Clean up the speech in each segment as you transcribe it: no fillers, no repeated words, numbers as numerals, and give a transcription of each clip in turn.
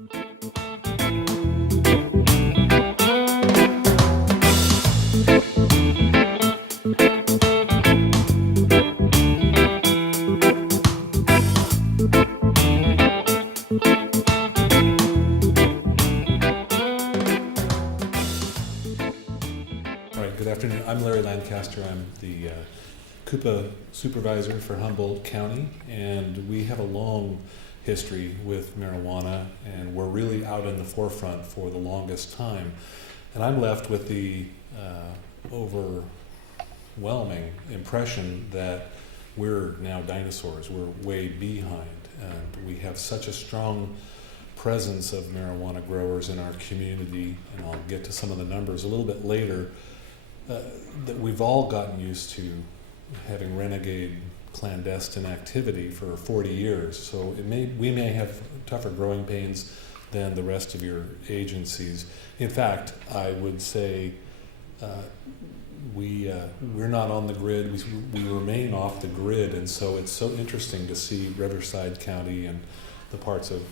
I'm Larry Lancaster. I'm the CUPA supervisor for Humboldt County, and we have a long history with marijuana, and we're really out in the forefront for the longest time. And I'm left with the overwhelming impression that we're now dinosaurs. We're way behind. We have such a strong presence of marijuana growers in our community, and I'll get to some of the numbers a little bit later. That we've all gotten used to having renegade clandestine activity for 40 years. So we may have tougher growing pains than the rest of your agencies. In fact, I would say we're not on the grid. We remain off the grid, and so it's so interesting to see Riverside County and the parts of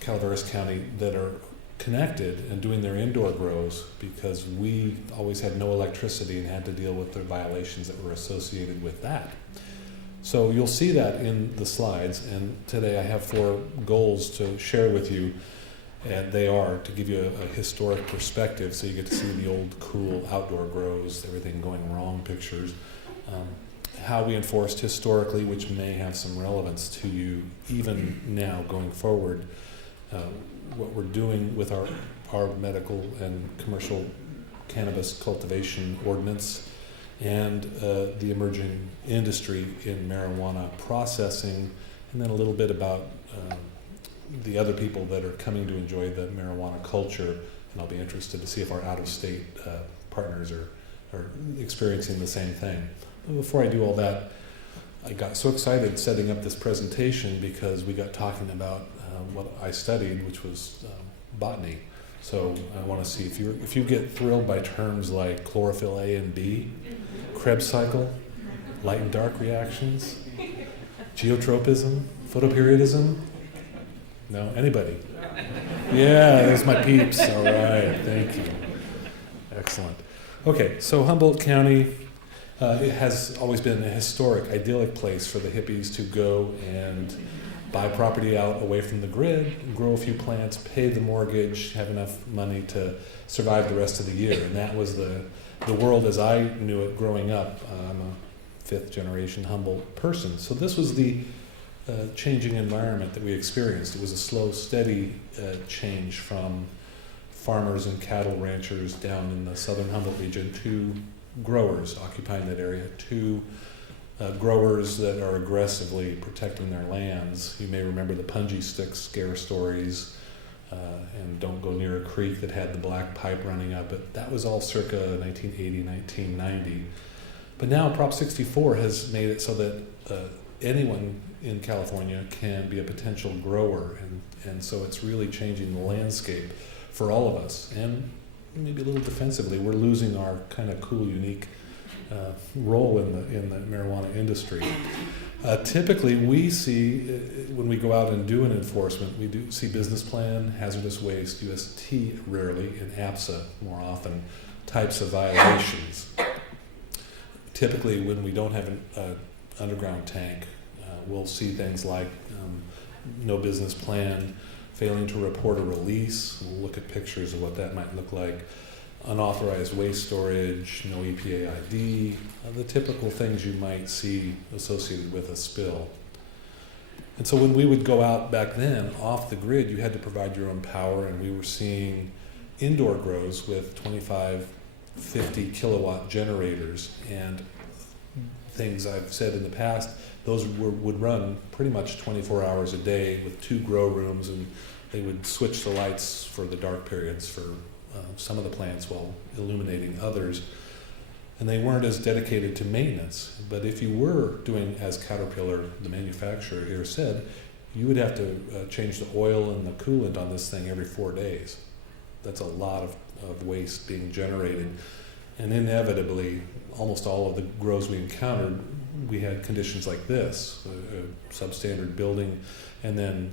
Calaveras County that are connected and doing their indoor grows, because we always had no electricity and had to deal with the violations that were associated with that. So you'll see that in the slides, and today I have 4 goals to share with you, and they are to give you a historic perspective so you get to see the old cool outdoor grows, everything going wrong pictures, how we enforced historically, which may have some relevance to you even now going forward, what we're doing with our medical and commercial cannabis cultivation ordinance, and the emerging industry in marijuana processing, and then a little bit about the other people that are coming to enjoy the marijuana culture, and I'll be interested to see if our out-of-state partners are experiencing the same thing. But before I do all that, I got so excited setting up this presentation because we got talking about what I studied, which was botany. So I want to see if you get thrilled by terms like chlorophyll A and B, Krebs cycle, light and dark reactions, geotropism, photoperiodism. No, anybody? Yeah, there's my peeps. All right, thank you. Excellent. Okay, so Humboldt County. It has always been a historic, idyllic place for the hippies to go and buy property out away from the grid, grow a few plants, pay the mortgage, have enough money to survive the rest of the year. And that was the world as I knew it growing up. I'm a 5th generation Humboldt person. So this was the changing environment that we experienced. It was a slow, steady change from farmers and cattle ranchers down in the southern Humboldt region to growers occupying that area, to growers that are aggressively protecting their lands. You may remember the punji stick scare stories, and don't go near a creek that had the black pipe running up it. That was all circa 1980, 1990. But now Prop 64 has made it so that anyone in California can be a potential grower, and so it's really changing the landscape for all of us. And maybe a little defensively, we're losing our kind of cool, unique role in the marijuana industry. Typically, we see, when we go out and do an enforcement, we do see business plan, hazardous waste, UST rarely, and APSA more often, types of violations. Typically, when we don't have an underground tank, we'll see things like no business plan, failing to report a release. We'll look at pictures of what that might look like. Unauthorized waste storage, no EPA ID, the typical things you might see associated with a spill. And so when we would go out back then off the grid, you had to provide your own power, and we were seeing indoor grows with 25, 50 kilowatt generators, and things I've said in the past, those would run pretty much 24 hours a day with 2 grow rooms, and they would switch the lights for the dark periods for some of the plants while illuminating others. And they weren't as dedicated to maintenance. But if you were doing, as Caterpillar, the manufacturer here, said, you would have to change the oil and the coolant on this thing every 4 days. That's a lot of waste being generated. And inevitably, almost all of the grows we encountered, we had conditions like this, a substandard building, and then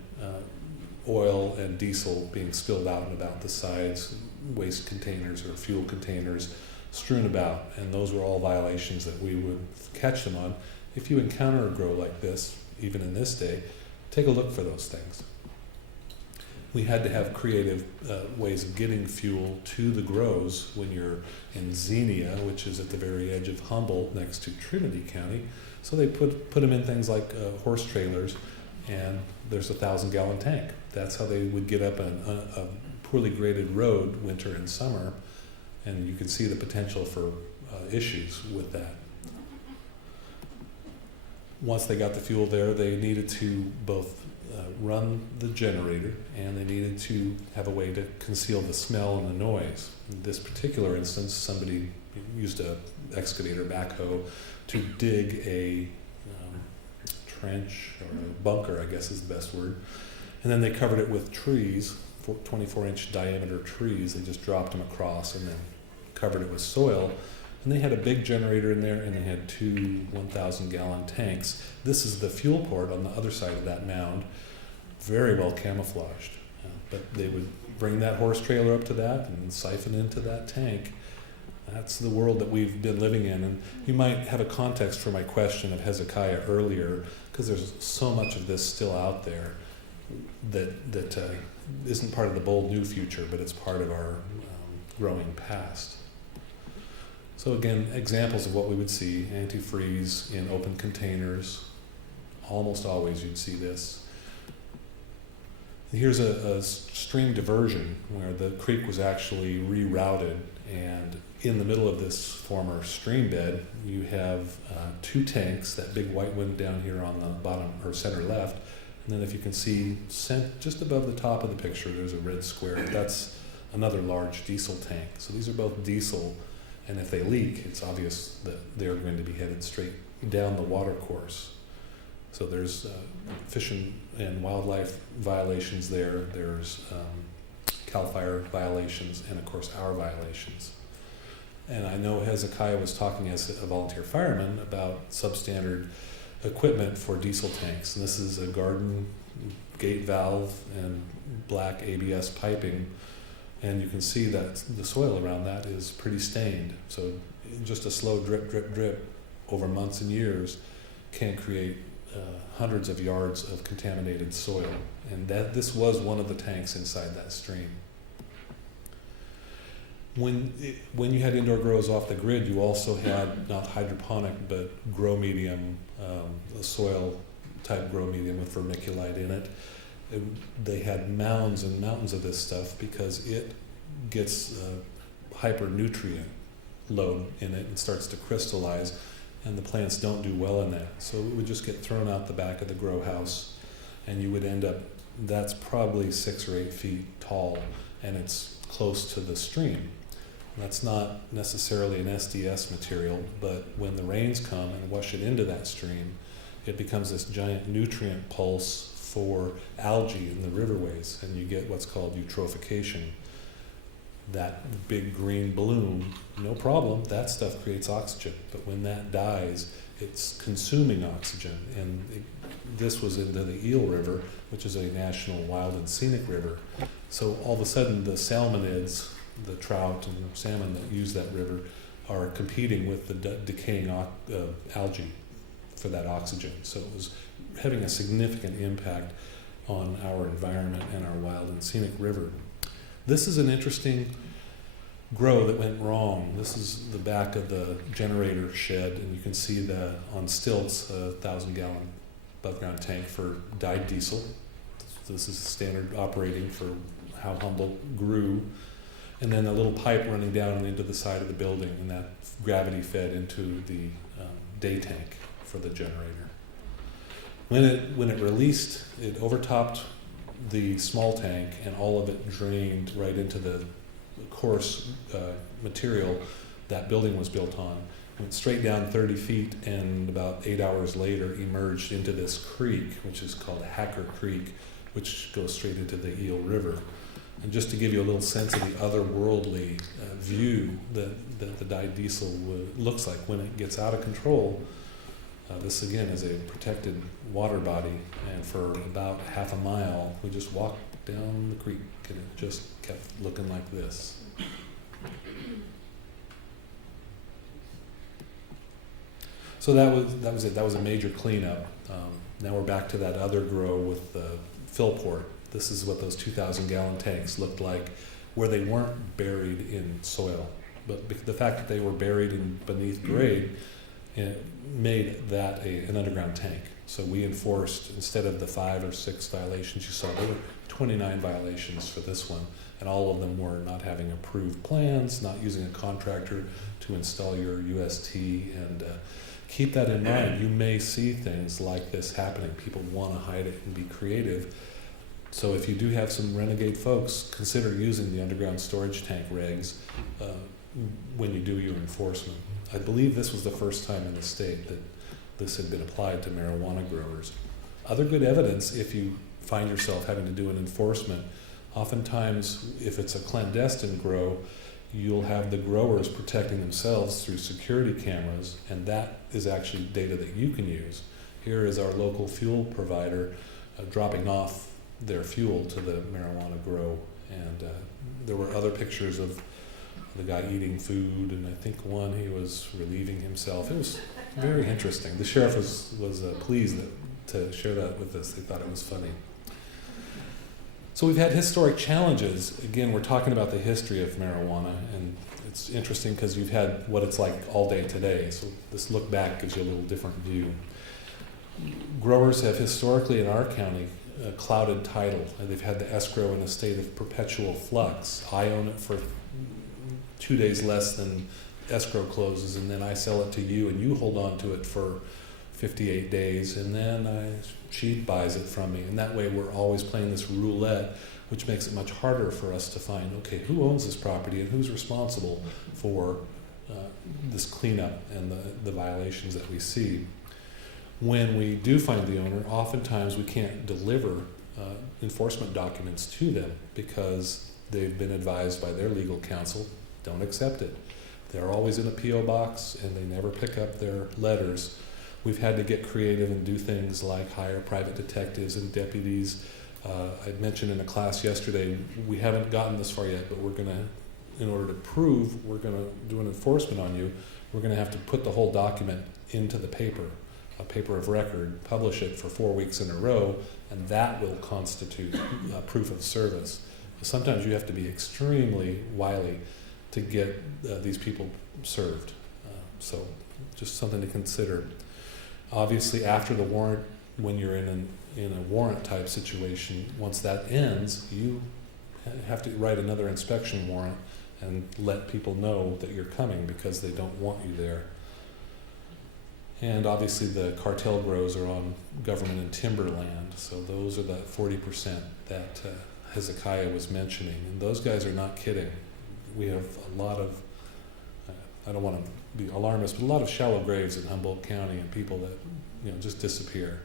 oil and diesel being spilled out and about the sides, waste containers or fuel containers strewn about, and those were all violations that we would catch them on. If you encounter a grow like this, even in this day, take a look for those things. We had to have creative ways of getting fuel to the grows when you're in Xenia, which is at the very edge of Humboldt next to Trinity County. So they put them in things like horse trailers, and there's a 1,000-gallon tank. That's how they would get up a poorly graded road winter and summer, and you can see the potential for issues with that. Once they got the fuel there, they needed to both run the generator, and they needed to have a way to conceal the smell and the noise. In this particular instance, somebody used an excavator backhoe to dig a trench or a bunker, I guess is the best word, and then they covered it with trees, 24-inch diameter trees. They just dropped them across and then covered it with soil. And they had a big generator in there, and they had two 1,000-gallon tanks. This is the fuel port on the other side of that mound, very well camouflaged. But they would bring that horse trailer up to that and siphon into that tank. That's the world that we've been living in. And you might have a context for my question of Hezekiah earlier, because there's so much of this still out there that isn't part of the bold new future, but it's part of our growing past. So again, examples of what we would see: antifreeze in open containers. Almost always you'd see this. Here's a stream diversion where the creek was actually rerouted, and in the middle of this former stream bed, you have two tanks, that big white one down here on the bottom or center left, and then if you can see just above the top of the picture, there's a red square. That's another large diesel tank. So these are both diesel. And if they leak, it's obvious that they're going to be headed straight down the water course. So there's fish and wildlife violations there. There's CAL FIRE violations, and of course our violations. And I know Hezekiah was talking as a volunteer fireman about substandard equipment for diesel tanks. And this is a garden gate valve and black ABS piping. And you can see that the soil around that is pretty stained. So just a slow drip, drip, drip over months and years can create hundreds of yards of contaminated soil. And this was one of the tanks inside that stream. When you had indoor grows off the grid, you also had not hydroponic, but grow medium, a soil type grow medium with vermiculite in it. They had mounds and mountains of this stuff because it gets hypernutrient load in it and starts to crystallize, and the plants don't do well in that. So it would just get thrown out the back of the grow house, and you would end up, that's probably 6 or 8 feet tall, and it's close to the stream. That's not necessarily an SDS material, but when the rains come and wash it into that stream, it becomes this giant nutrient pulse for algae in the riverways, and you get what's called eutrophication. That big green bloom, no problem, that stuff creates oxygen, but when that dies, it's consuming oxygen. And this was into the Eel River, which is a national wild and scenic river. So all of a sudden the salmonids, the trout and the salmon that use that river, are competing with the decaying algae for that oxygen. So it was having a significant impact on our environment and our wild and scenic river. This is an interesting grow that went wrong. This is the back of the generator shed, and you can see on stilts, a 1,000-gallon above-ground tank for dyed diesel. This is standard operating for how Humboldt grew. And then a little pipe running down and into the side of the building, and that gravity fed into the day tank for the generator. When it released, it overtopped the small tank, and all of it drained right into the coarse material that building was built on. Went straight down 30 feet, and about 8 hours later emerged into this creek, which is called Hacker Creek, which goes straight into the Eel River. And just to give you a little sense of the otherworldly view that the dyed diesel looks like when it gets out of control, This again is a protected water body, and for about half a mile we just walked down the creek and it just kept looking like this. So that was it. That was a major cleanup. Now we're back to that other grow with the fill port. This is what those 2,000-gallon tanks looked like, where they weren't buried in soil. But the fact that they were buried in beneath grade made that an underground tank. So we enforced, instead of the 5 or 6 violations you saw, there were 29 violations for this one. And all of them were not having approved plans, not using a contractor to install your UST, and keep that in mind. You may see things like this happening. People want to hide it and be creative. So if you do have some renegade folks, consider using the underground storage tank regs when you do your enforcement. I believe this was the first time in the state that this had been applied to marijuana growers. Other good evidence, if you find yourself having to do an enforcement, oftentimes if it's a clandestine grow, you'll have the growers protecting themselves through security cameras, and that is actually data that you can use. Here is our local fuel provider dropping off their fuel to the marijuana grow, and there were other pictures of the guy eating food, and I think one he was relieving himself. It was very interesting. The sheriff was pleased to share that with us. They thought it was funny. So we've had historic challenges. Again, we're talking about the history of marijuana, and it's interesting because you've had what it's like all day today. So this look back gives you a little different view. Growers have historically in our county a clouded title, and they've had the escrow in a state of perpetual flux. I own it for 2 days less than escrow closes, and then I sell it to you, and you hold on to it for 58 days, and then she buys it from me. And that way we're always playing this roulette, which makes it much harder for us to find, okay, who owns this property and who's responsible for this cleanup and the violations that we see. When we do find the owner, oftentimes we can't deliver enforcement documents to them because they've been advised by their legal counsel, don't accept it. They're always in a P.O. box and they never pick up their letters. We've had to get creative and do things like hire private detectives and deputies. I mentioned in a class yesterday, we haven't gotten this far yet, but we're going to, in order to prove we're going to do an enforcement on you, we're going to have to put the whole document into the paper, a paper of record, publish it for 4 weeks in a row, and that will constitute proof of service. Sometimes you have to be extremely wily to get these people served. So just something to consider. Obviously, after the warrant, when you're in a warrant type situation, once that ends, you have to write another inspection warrant and let people know that you're coming because they don't want you there. And obviously the cartel grows are on government and timber land, so those are that 40% that Hezekiah was mentioning. And those guys are not kidding. We have a lot of, I don't want to be alarmist, but a lot of shallow graves in Humboldt County and people that just disappear.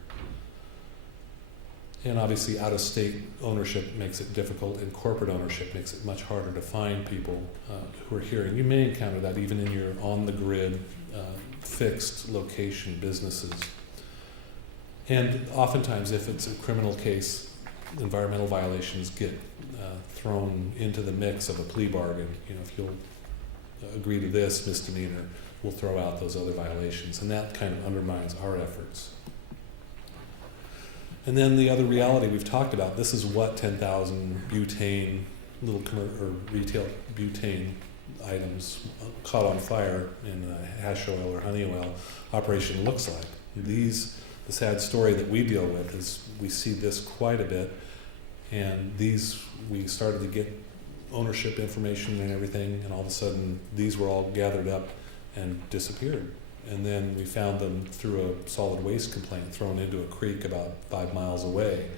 And obviously out-of-state ownership makes it difficult, and corporate ownership makes it much harder to find people who are here. And you may encounter that even in your on-the-grid, fixed location businesses. And oftentimes, if it's a criminal case, environmental violations get thrown into the mix of a plea bargain. If you'll agree to this misdemeanor, we'll throw out those other violations, and that kind of undermines our efforts. And then the other reality we've talked about, this is what 10,000 butane, or retail butane items caught on fire in a hash oil or honey oil operation looks like. The sad story that we deal with is we see this quite a bit, and we started to get ownership information and everything, and all of a sudden these were all gathered up and disappeared. And then we found them through a solid waste complaint thrown into a creek about 5 miles away.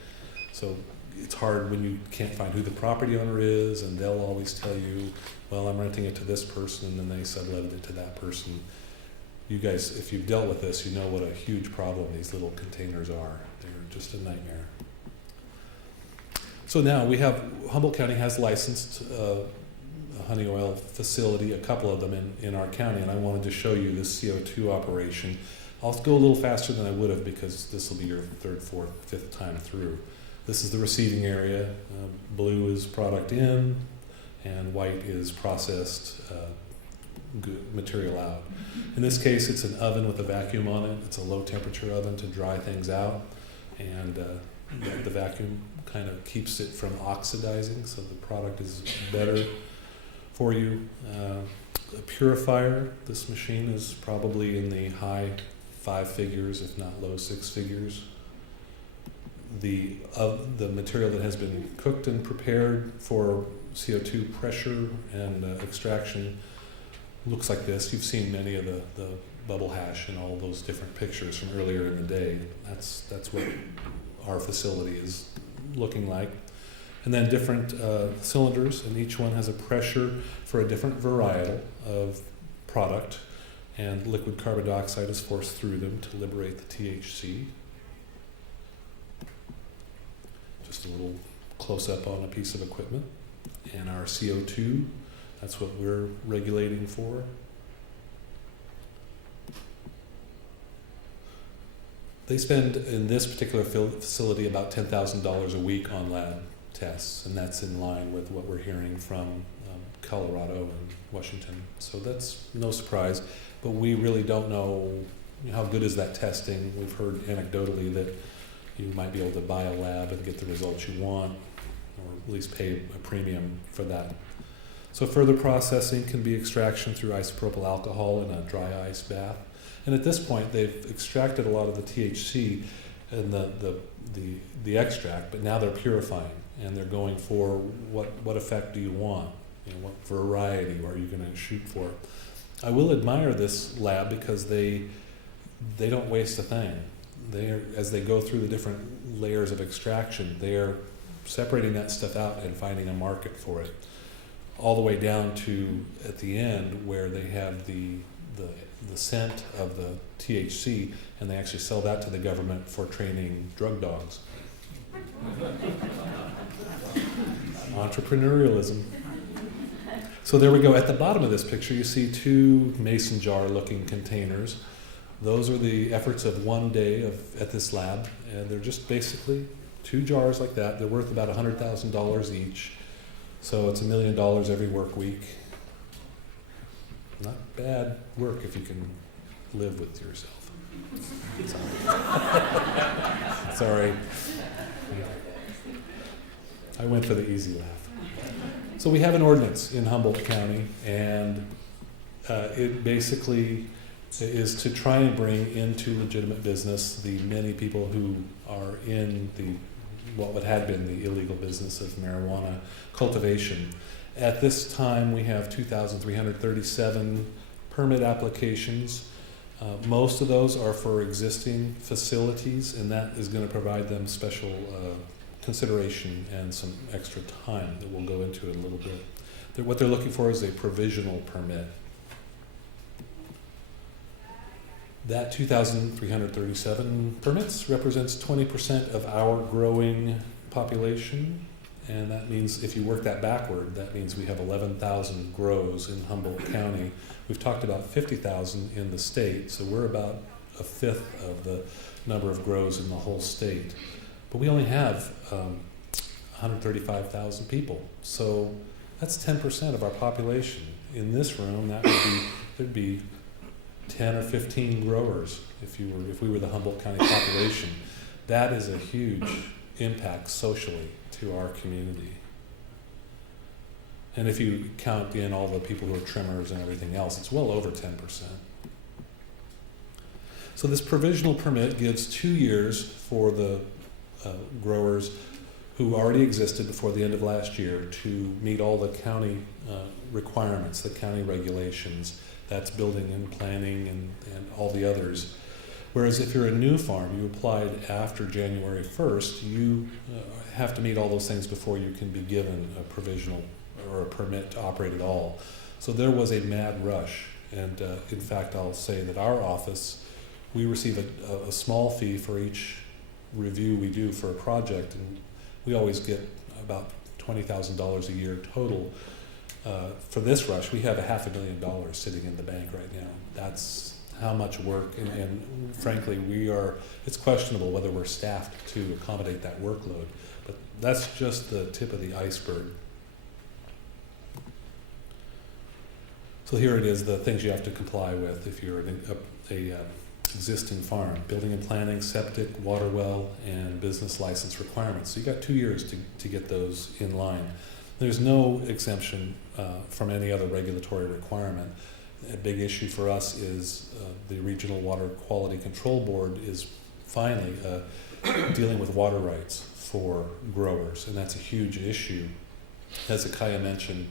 So it's hard when you can't find who the property owner is, and they'll always tell you, well, I'm renting it to this person, and then they subletted it to that person. You guys, if you've dealt with this, you know what a huge problem these little containers are. They're just a nightmare. So now Humboldt County has licensed a honey oil facility, a couple of them in our county, and I wanted to show you this CO2 operation. I'll go a little faster than I would have because this will be your third, fourth, fifth time through. This is the receiving area. Blue is product in, and white is processed good material out. In this case, it's an oven with a vacuum on it. It's a low temperature oven to dry things out, and the vacuum kind of keeps it from oxidizing, so the product is better for you. A purifier, this machine is probably in the high 5 figures, if not low 6 figures. The material that has been cooked and prepared for CO2 pressure and extraction looks like this. You've seen many of the bubble hash and all those different pictures from earlier in the day. That's what our facility is looking like. And then different cylinders, and each one has a pressure for a different varietal of product, and liquid carbon dioxide is forced through them to liberate the THC. Just a little close-up on a piece of equipment. And our CO2, that's what we're regulating for. They spend, in this particular facility, about $10,000 a week on lab tests, and that's in line with what we're hearing from Colorado and Washington. So that's no surprise, but we really don't know how good is that testing. We've heard anecdotally that you might be able to buy a lab and get the results you want, or at least pay a premium for that. So further processing can be extraction through isopropyl alcohol in a dry ice bath. And at this point, they've extracted a lot of the THC and the extract, but now they're purifying, and they're going for what effect do you want? What variety are you going to shoot for? I will admire this lab because they don't waste a thing. As they go through the different layers of extraction, they're separating that stuff out and finding a market for it, all the way down to at the end where they have the scent of the THC, and they actually sell that to the government for training drug dogs. Entrepreneurialism. So there we go. At the bottom of this picture, you see 2 mason jar looking containers. Those are the efforts of one day at this lab, and they're just basically 2 jars like that. They're worth about $100,000 each, so it's $1 million every work week. Not bad work if you can live with yourself. Sorry. I went for the easy laugh. So we have an ordinance in Humboldt County, and it basically is to try and bring into legitimate business the many people who are in what had been the illegal business of marijuana cultivation. At this time, we have 2,337 permit applications. Most of those are for existing facilities, and that is going to provide them special consideration and some extra time that we'll go into it a little bit. What they're looking for is a provisional permit. That 2,337 permits represents 20% of our growing population, and that means if you work that backward, that means we have 11,000 grows in Humboldt County. We've talked about 50,000 in the state, so we're about a fifth of the number of grows in the whole state. But we only have 135,000 people, so that's 10% of our population. In this room, there'd be 10 or 15 growers if we were the Humboldt County population. That is a huge impact socially to our community. And if you count in all the people who are trimmers and everything else, it's well over 10%. So this provisional permit gives 2 years for the growers who already existed before the end of last year to meet all the county requirements, the county regulations. That's building and planning and all the others. Whereas if you're a new farm, you applied after January 1st, you have to meet all those things before you can be given a provisional or a permit to operate at all. So there was a mad rush. And in fact, I'll say that our office, we receive a small fee for each review we do for a project, and we always get about $20,000 a year total. For this rush, we have $500,000 sitting in the bank right now. That's how much work, and frankly, it's questionable whether we're staffed to accommodate that workload. But that's just the tip of the iceberg. So here it is, the things you have to comply with if you're a existing farm: building and planning, septic, water well, and business license requirements. So you got 2 years to get those in line. There's no exemption from any other regulatory requirement. A big issue for us is the Regional Water Quality Control Board is finally dealing with water rights for growers, and that's a huge issue. Hezekiah mentioned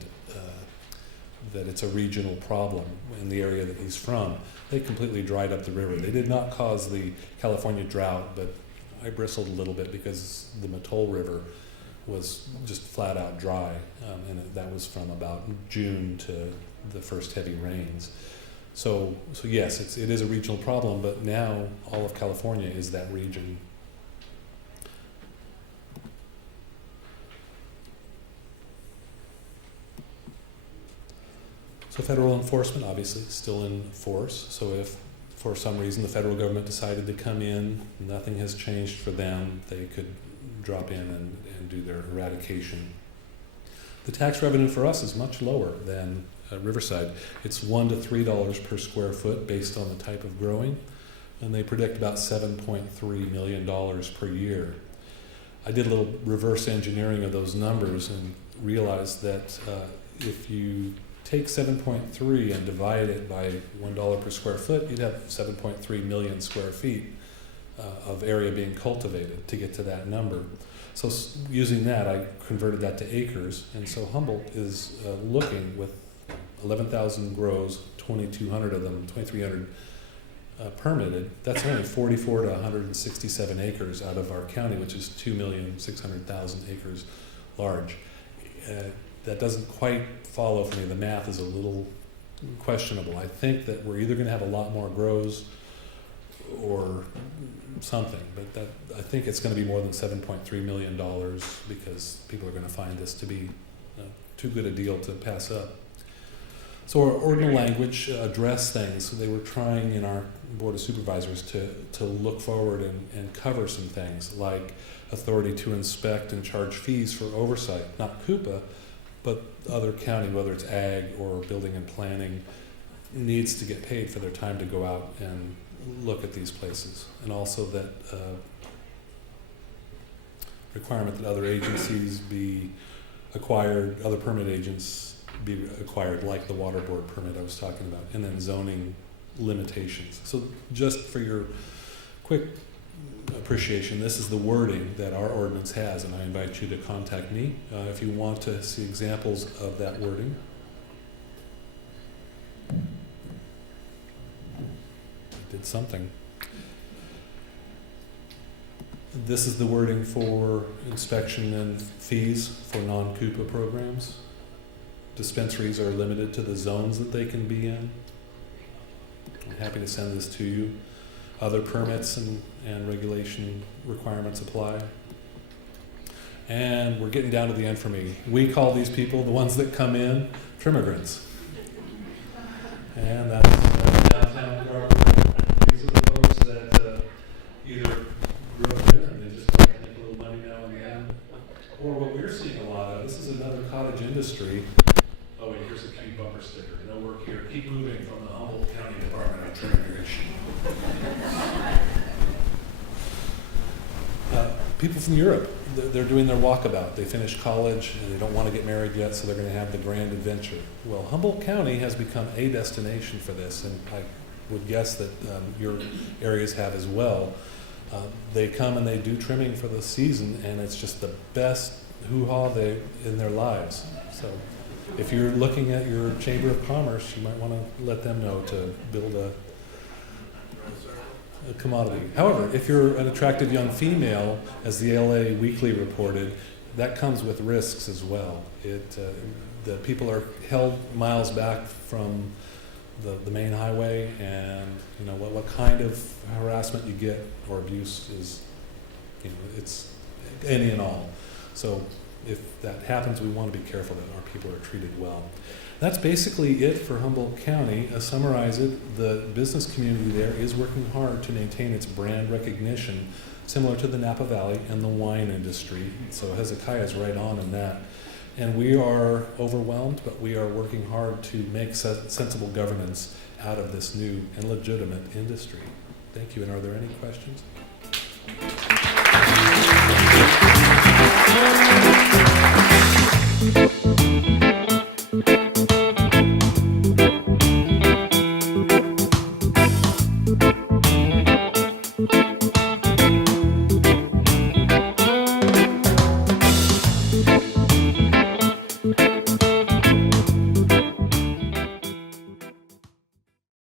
that it's a regional problem in the area that he's from. They completely dried up the river. They did not cause the California drought, but I bristled a little bit because the Mattole River was just flat out dry, and that was from about June to the first heavy rains. So yes, it is a regional problem, but now all of California is that region. So federal enforcement, obviously, still in force. So if for some reason the federal government decided to come in, nothing has changed for them, they could drop in and do their eradication. The tax revenue for us is much lower than Riverside. It's $1 to $3 per square foot based on the type of growing, and they predict about $7.3 million per year. I did a little reverse engineering of those numbers and realized that if you take 7.3 and divide it by $1 per square foot, you'd have 7.3 million square feet of area being cultivated to get to that number. So using that, I converted that to acres, and so Humboldt is looking with 11,000 grows, 2,200 of them, 2,300 permitted. That's only 44 to 167 acres out of our county, which is 2,600,000 acres large. That doesn't quite follow for me. The math is a little questionable. I think that we're either going to have a lot more grows or something, but I think it's going to be more than $7.3 million because people are going to find this to be too good a deal to pass up. So our ordinal language addressed things. So they were trying in our Board of Supervisors to look forward and cover some things like authority to inspect and charge fees for oversight, not CUPA, but other county, whether it's ag or building and planning, needs to get paid for their time to go out and look at these places. And also that requirement that other agencies be acquired, other permit agents be acquired, like the water board permit I was talking about, and then zoning limitations. So just for your quick appreciation, this is the wording that our ordinance has, and I invite you to contact me if you want to see examples of that wording. I did something. This is the wording for inspection and fees for non-CUPA programs. Dispensaries are limited to the zones that they can be in. I'm happy to send this to you. Other permits and regulation requirements apply. And we're getting down to the end for me. We call these people, the ones that come in, trimmigrants. And that's downtown Garber. These are the folks that either grew up here and they just like to make a little money now and then, or what we're seeing a lot of, this is another cottage industry. Oh wait, here's a cute bumper sticker. No work here. Keep moving from the Humboldt County Department of Trimmigration. People from Europe, they're doing their walkabout. They finished college and they don't want to get married yet, so they're going to have the grand adventure. Well, Humboldt County has become a destination for this, and I would guess that your areas have as well. They come and they do trimming for the season, and it's just the best hoo-ha in their lives. So if you're looking at your Chamber of Commerce, you might want to let them know to build a commodity. However, if you're an attractive young female, as the LA Weekly reported, that comes with risks as well. The people are held miles back from the main highway, and you know what kind of harassment you get or abuse is, it's any and all. So if that happens, we want to be careful that our people are treated well. That's basically it for Humboldt County. To summarize it, the business community there is working hard to maintain its brand recognition, similar to the Napa Valley and the wine industry. So Hezekiah is right on in that. And we are overwhelmed, but we are working hard to make sensible governance out of this new and legitimate industry. Thank you. And are there any questions?